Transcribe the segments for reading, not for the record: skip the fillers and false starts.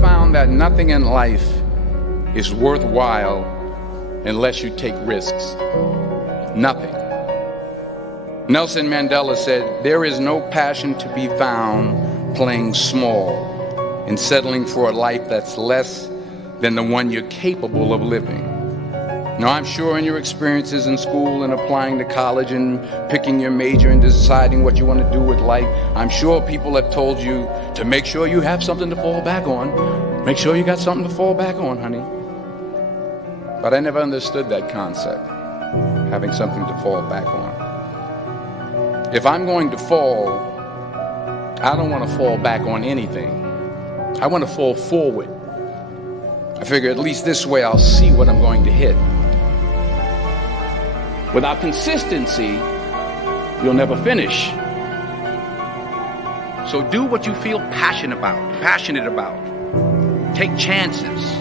found that nothing in life is worthwhile unless you take risks. Nothing. Nelson Mandela said, "There is no passion to be found playing small and settling for a life that's less than the one you're capable of living." Now, I'm sure in your experiences in school and applying to college and picking your major and deciding what you want to do with life, I'm sure people have told you to make sure you have something to fall back on. Make sure you got something to fall back on, honey. But I never understood that concept, having something to fall back on. If I'm going to fall, I don't want to fall back on anything. I want to fall forward. I figure at least this way I'll see what I'm going to hit. Without consistency, you'll never finish. So do what you feel passionate about. Take chances.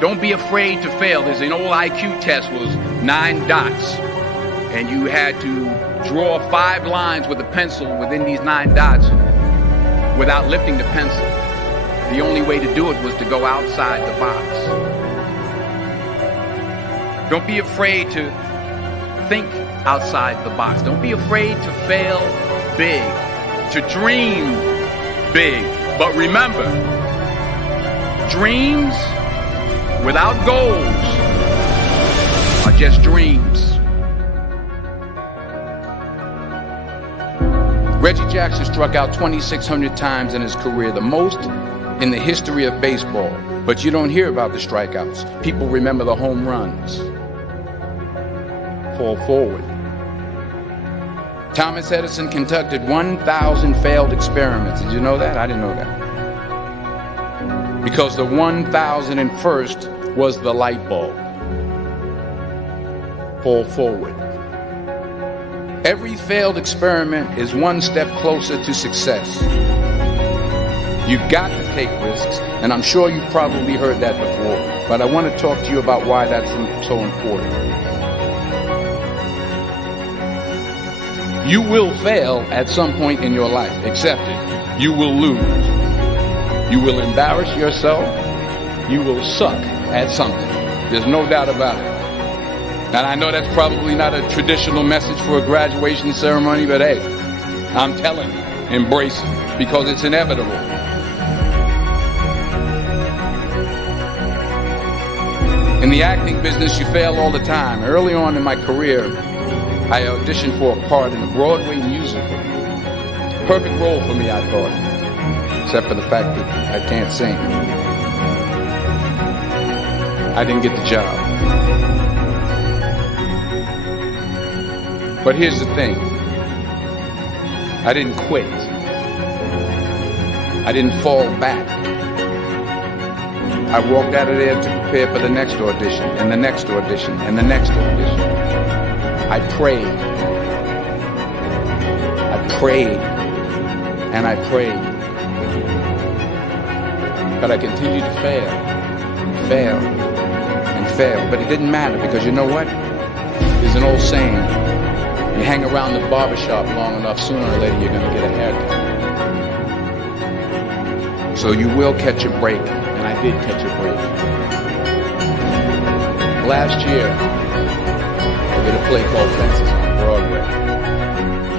Don't be afraid to fail. There's an old IQ test was 9 dots, and you had to draw 5 lines with a pencil within these 9 dots without lifting the pencil. The only way to do it was to go outside the box. Don't be afraid to think outside the box. Don't be afraid to fail big, to dream big. But remember, dreams without goals are just dreams. Reggie Jackson struck out 2,600 times in his career, the most in the history of baseball. But you don't hear about the strikeouts. People remember the home runs. Fall forward. Thomas Edison conducted 1,000 failed experiments. Did you know that? I didn't know that. Because the 1,001st was the light bulb. Fall forward. Every failed experiment is one step closer to success. You've got to take risks, and I'm sure you've probably heard that before, but I want to talk to you about why that's so important. You will fail at some point in your life. Accept it. You will lose. You will embarrass yourself. You will suck at something. There's no doubt about it. And I know that's probably not a traditional message for a graduation ceremony, but hey, I'm telling you, embrace it, because it's inevitable. In the acting business, you fail all the time. Early on in my career, I auditioned for a part in a Broadway musical. Perfect role for me, I thought, except for the fact that I can't sing. I didn't get the job. But here's the thing. I didn't quit. I didn't fall back. I walked out of there to prepare for the next audition, and the next audition, and the next audition. I prayed. I prayed. And I prayed. But I continued to fail. Fail. And fail. But it didn't matter, because you know what? There's an old saying. You hang around the barbershop long enough, sooner or later you're going to get a haircut. So you will catch a break, and I did catch a break. Last year, I did a play called Fences on Broadway.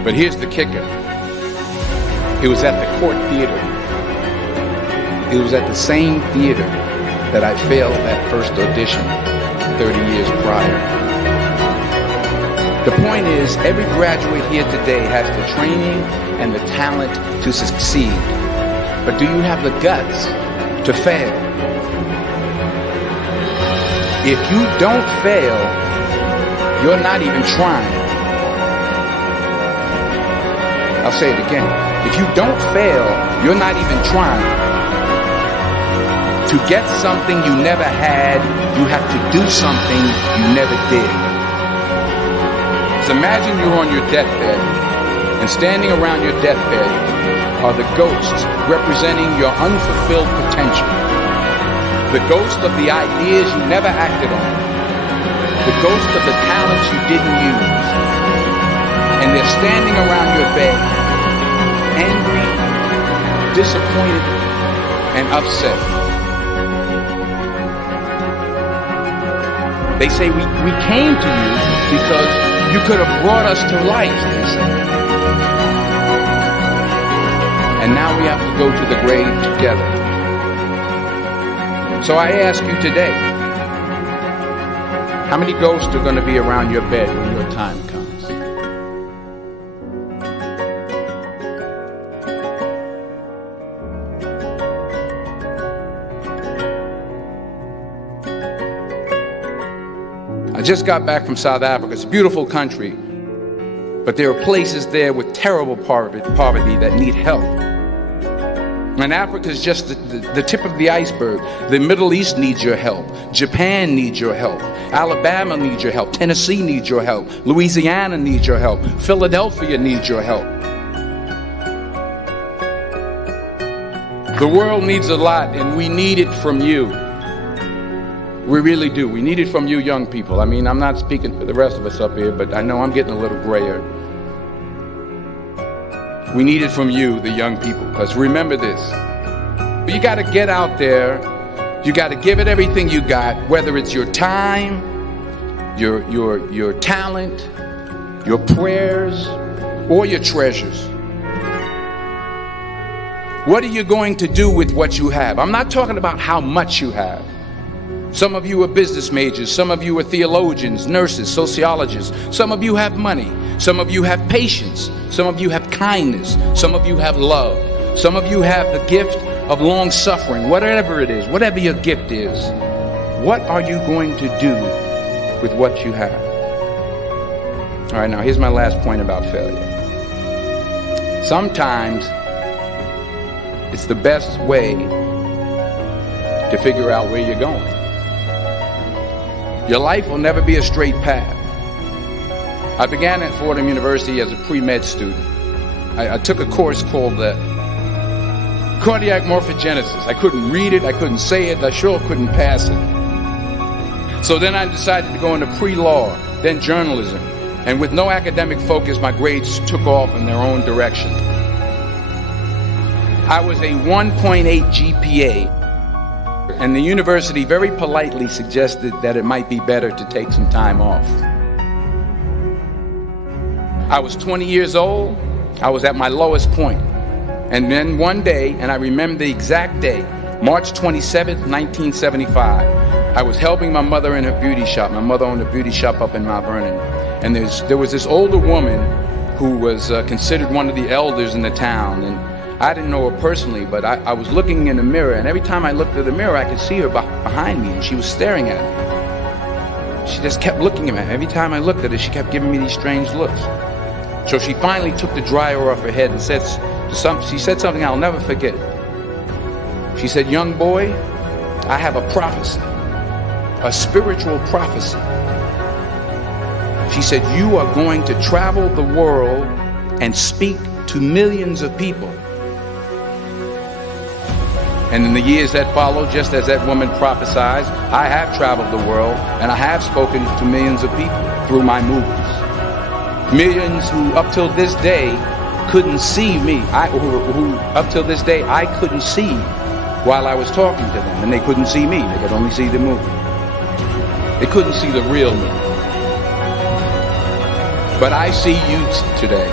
But here's the kicker. It was at the Court Theater. It was at the same theater that I failed that first audition 30 years prior. The point is, every graduate here today has the training and the talent to succeed. But do you have the guts to fail? If you don't fail, you're not even trying. I'll say it again. If you don't fail, you're not even trying. To get something you never had, you have to do something you never did. So imagine you're on your deathbed, and standing around your deathbed are the ghosts representing your unfulfilled potential. The ghost of the ideas you never acted on. The ghost of the talents you didn't use. And they're standing around your bed, angry, disappointed, and upset. They say, we came to you because you could have brought us to life, they say. And now we have to go to the grave together. So I ask you today, how many ghosts are going to be around your bed when your time comes? I just got back from South Africa. It's a beautiful country, but there are places there with terrible poverty that need help. And Africa is just the tip of the iceberg. The Middle East needs your help. Japan needs your help. Alabama needs your help. Tennessee needs your help. Louisiana needs your help. Philadelphia needs your help. The world needs a lot, and we need it from you. We really do. We need it from you young people. I mean, I'm not speaking for the rest of us up here, but I know I'm getting a little grayer. We need it from you, the young people, because remember this. You got to get out there. You got to give it everything you got, whether it's your time, your talent, your prayers, or your treasures. What are you going to do with what you have? I'm not talking about how much you have. Some of you are business majors. Some of you are theologians, nurses, sociologists. Some of you have money. Some of you have patience. Some of you have kindness. Some of you have love. Some of you have the gift of long suffering. Whatever it is, whatever your gift is, what are you going to do with what you have? All right, now here's my last point about failure. Sometimes it's the best way to figure out where you're going. Your life will never be a straight path. I began at Fordham University as a pre-med student. I took a course called cardiac morphogenesis. I couldn't read it, I couldn't say it, I sure couldn't pass it. So then I decided to go into pre-law, then journalism. And with no academic focus, my grades took off in their own direction. I was a 1.8 GPA. And the university very politely suggested that it might be better to take some time off. I was 20 years old. I was at my lowest point. And then one day, and I remember the exact day, March 27th, 1975, I was helping my mother in her beauty shop. My mother owned a beauty shop up in Mount Vernon. And there was this older woman who was considered one of the elders in the town. And I didn't know her personally, but I was looking in the mirror, and every time I looked at the mirror, I could see her behind me, and she was staring at me. She just kept looking at me. Every time I looked at her, she kept giving me these strange looks. So she finally took the dryer off her head and she said something I'll never forget. She said, "Young boy, I have a prophecy, a spiritual prophecy." She said, "You are going to travel the world and speak to millions of people." And in the years that followed, just as that woman prophesied, I have traveled the world and I have spoken to millions of people through my movies. Millions who up till this day couldn't see me. Who up till this day I couldn't see while I was talking to them, and they couldn't see me. They could only see the movie. They couldn't see the real me. But I see you today,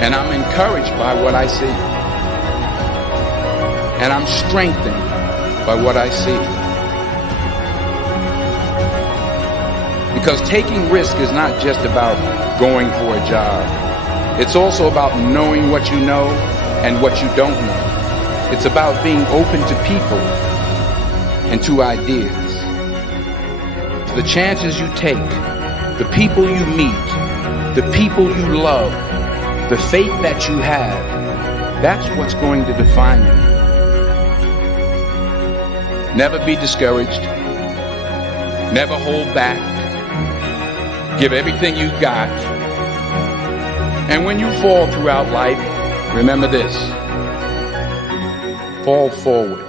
and I'm encouraged by what I see. And I'm strengthened by what I see. Because taking risk is not just about going for a job. It's also about knowing what you know and what you don't know. It's about being open to people and to ideas. The chances you take, the people you meet, the people you love, the faith that you have, that's what's going to define you. Never be discouraged. Never hold back. Give everything you got. And when you fall throughout life, remember this: fall forward.